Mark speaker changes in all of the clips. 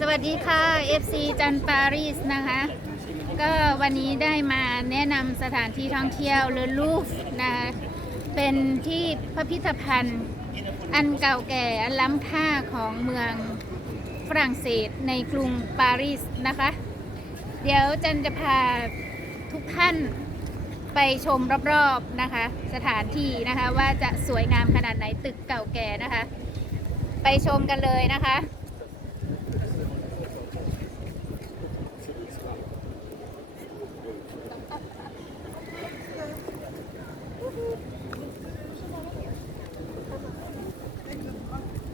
Speaker 1: สวัสดีค่ะ FC จันปารีสนะคะ ก็วันนี้ได้มาแนะนำสถานที่ท่องเที่ยวเลอลูฟนะคะเป็นที่พิพิธภัณฑ์อันเก่าแก่อันล้ำค่าของเมืองฝรั่งเศสในกรุงปารีสนะคะ เดี๋ยวจันจะพาทุกท่านไปชมรอบๆนะคะ สถานที่นะคะว่าจะสวยงามขนาดไหนตึกเก่าแก่นะคะ ไปชมกันเลยนะคะ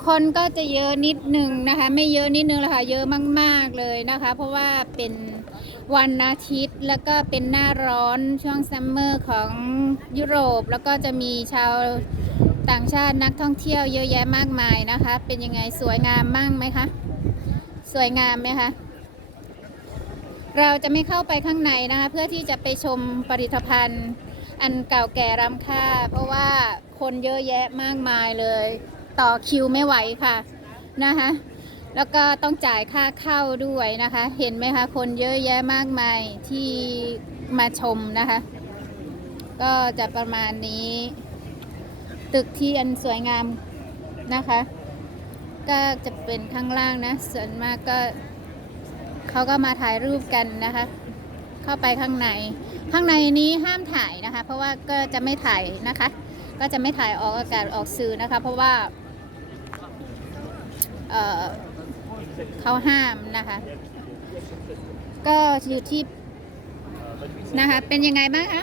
Speaker 1: คนก็จะเยอะนิดนึงนะคะ ไม่เยอะนิดนึงละค่ะเยอะมาก ๆเลยนะคะ เพราะว่าเป็นวันอาทิตย์แล้วก็เป็นหน้าร้อนช่วงซัมเมอร์ของยุโรป แล้วก็จะมีชาวต่างชาตินักท่องเที่ยวเยอะแยะมากมายนะคะ เป็นยังไงสวยงามมั่งไหมคะ สวยงามไหมคะ เราจะไม่เข้าไปข้างในนะคะ เพื่อที่จะไปชมผลิตภัณฑ์ อันเก่าแก่รำค่า เพราะว่าคนเยอะแยะมากมายเลย ต่อคิวไม่ไหวค่ะนะคะแล้วก็ต้องจ่ายค่าเข้าด้วยนะคะ เห็นไหมคะคนเยอะแยะมากมายที่มาชมนะคะ ก็จะประมาณนี้ ตึกที่อันสวยงามนะคะ ก็จะเป็นข้างล่างนะ ส่วนมากก็เขาก็มาถ่ายรูปกันนะคะ เข้าไปข้างใน ข้างในนี้ห้ามถ่ายนะคะ เพราะว่าก็จะไม่ถ่ายนะคะ ก็จะไม่ถ่ายออกอากาศออกสื่อนะคะ เพราะว่า เเขาห้ามนะคะ ก็อยู่ที่นะคะ เป็นยังไงบ้างคะ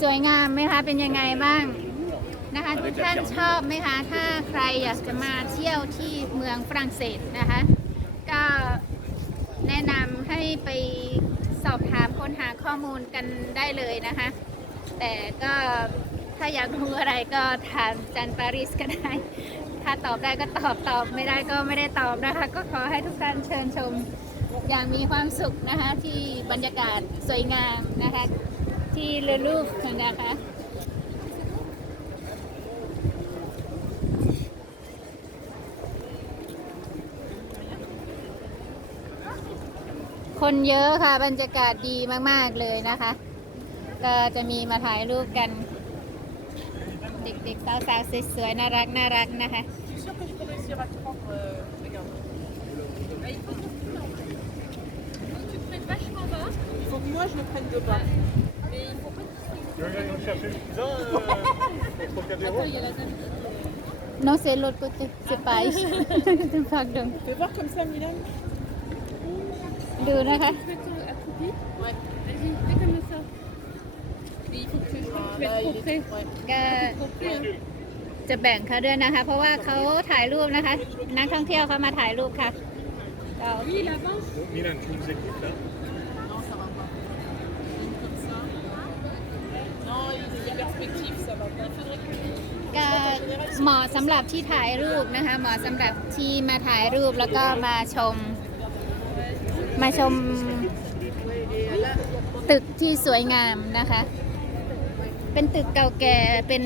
Speaker 1: สวยงามไหมคะ เป็นยังไงบ้างนะคะทุกท่านชอบไหมคะ ถ้าใครอยากจะมาเที่ยวที่เมืองฝรั่งเศสนะคะ ก็แนะนำให้ไปสอบถามค้นหาข้อมูลกันได้เลยนะคะ แต่ก็ถ้าอยากรู้อะไรก็ถามจันปาริสก็ได้ ตอบได้ก็ตอบตอบไม่ได้ก็ไม่ได้ตอบนะคะ ก็ขอให้ทุกท่านเชิญชม อย่างมีความสุขนะคะ ที่บรรยากาศสวยงามนะคะ ที่เลอลูฟนะคะคนเยอะค่ะบรรยากาศดีมาก ๆ เลยนะคะ ก็จะมีมาถ่ายรูปกัน เด็กๆสาวๆสวยๆน่ารักน่ารักนะคะ
Speaker 2: Je suis sûre que je peux réussir à te prendre. euh, regarde.
Speaker 3: Tu te mets vachement bas,
Speaker 2: Il faut que moi je le prenne de bas.
Speaker 3: mais il faut pas que
Speaker 4: Tu veux aller chercher le cousin euh, au Trocadéro
Speaker 3: Attends, il y a la dame.
Speaker 1: น้องเซนรถก็จะจะไปจะพักดง
Speaker 2: Fais voir comme ça, Milan.
Speaker 1: ดูนะคะ
Speaker 3: Tu fais ton accroupi
Speaker 2: Ouais.
Speaker 3: Vas-y, fais comme ça. Mais il faut que je
Speaker 2: Ah,
Speaker 3: tu es
Speaker 2: là,
Speaker 3: trop
Speaker 2: il est-
Speaker 3: près.
Speaker 2: ouais.
Speaker 1: ก็
Speaker 3: Trop près, hein.
Speaker 1: จะแบ่งเขาด้วยนะคะ เพราะว่าเขาถ่ายรูปนะคะ นักท่องเที่ยวเขามาถ่ายรูปค่ะก็
Speaker 3: Oui, là-bas.
Speaker 4: Milan, tu nous écoutes là
Speaker 2: Non, ça va pas. Une comme ça. Non, il est perspective, ça va pas. Faudrait que
Speaker 1: ก็เหมาะสำหรับที่ถ่ายรูปนะคะเหมาะสำหรับที่มาถ่ายรูปแล้วก็มาชม มาชมตึกที่สวยงามนะคะ เป็นตึกเก่าแก่เป็น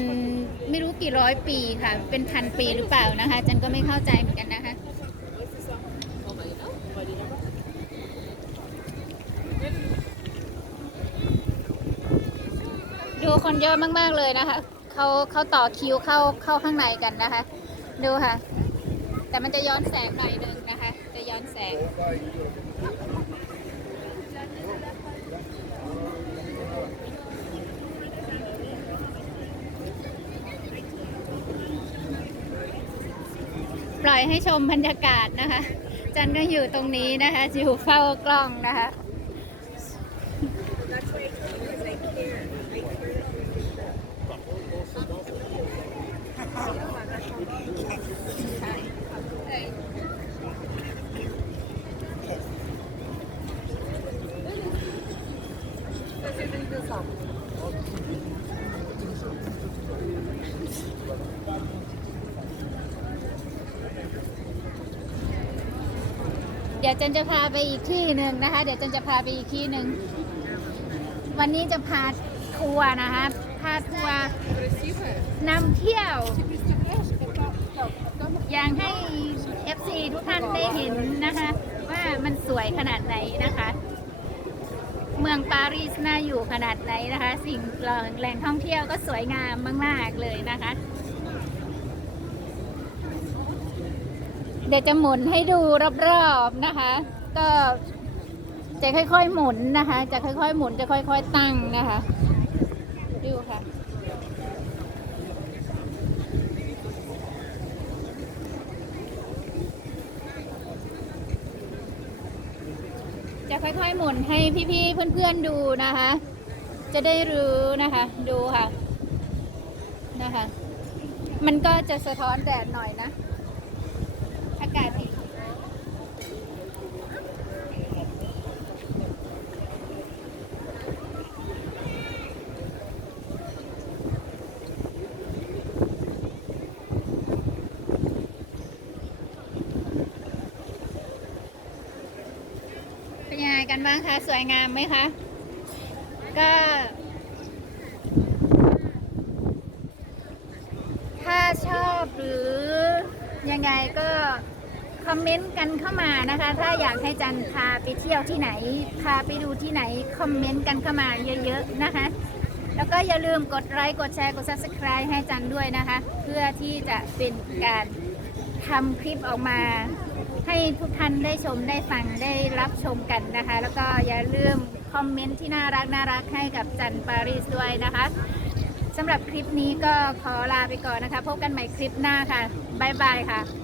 Speaker 1: ไม่รู้กี่ร้อยปีค่ะ เป็นพันปีหรือเปล่านะคะจันก็ไม่เข้าใจเหมือนกันนะคะ ดู คนเยอะมากๆเลยนะคะเขาเขาต่อคิวเข้าเข้าข้างในกันนะคะ ดูค่ะ แต่มันจะย้อนแสงหน่อยหนึ่งนะคะ จะย้อนแสง ปล่อยให้ชมบรรยากาศนะคะ จันก็อยู่ตรงนี้นะคะอยู่เฝ้ากล้องนะคะ เดี๋ยวจันจะพาไปอีกที่หนึ่งนะคะ เดี๋ยวจันจะพาไปอีกที่หนึ่ง วันนี้จะพาทัวร์นะคะ พาทัวร์นำเที่ยว อยากให้ FC ทุกท่านได้เห็นนะคะ ว่ามันสวยขนาดไหนนะคะ เมืองปารีสน่าอยู่ขนาดไหนนะคะ สิ่งแหล่งท่องเที่ยวก็สวยงามมากๆเลยนะคะ เดี๋ยวจะหมุนให้ดูรอบๆนะคะ ก็จะค่อยๆหมุนนะคะ จะค่อยๆหมุนจะค่อย ๆ ตั้งนะคะ ดูค่ะ จะค่อยๆ หมุนให้พี่ๆ เพื่อนๆ ดูนะคะ จะได้รู้นะคะ ดูค่ะ นะคะ มันก็จะสะท้อนแดดหน่อยนะ อากาศดีเป็นยังไง กันบ้างคะ สวยงามไหมคะ ก็ ถ้าชอบหรือยังไงก็คอมเมนต์กันเข้ามานะคะ ถ้าอยากให้จันพาไปเที่ยวที่ไหน พาไปดูที่ไหน คอมเมนต์กันเข้ามาเยอะๆนะคะ แล้วก็อย่าลืมกดไลค์กดแชร์กด subscribe ให้จันด้วยนะคะ เพื่อที่จะเป็นการทำคลิปออกมา ให้ทุกท่านได้ชมได้ฟังได้รับชมกันนะคะ แล้วก็อย่าลืมคอมเมนต์ที่น่ารักน่ารักให้กับจันปารีสด้วยนะคะสำหรับคลิปนี้ก็ขอลาไปก่อนนะคะ พบกันใหม่คลิปหน้าค่ะ บ๊ายบายค่ะ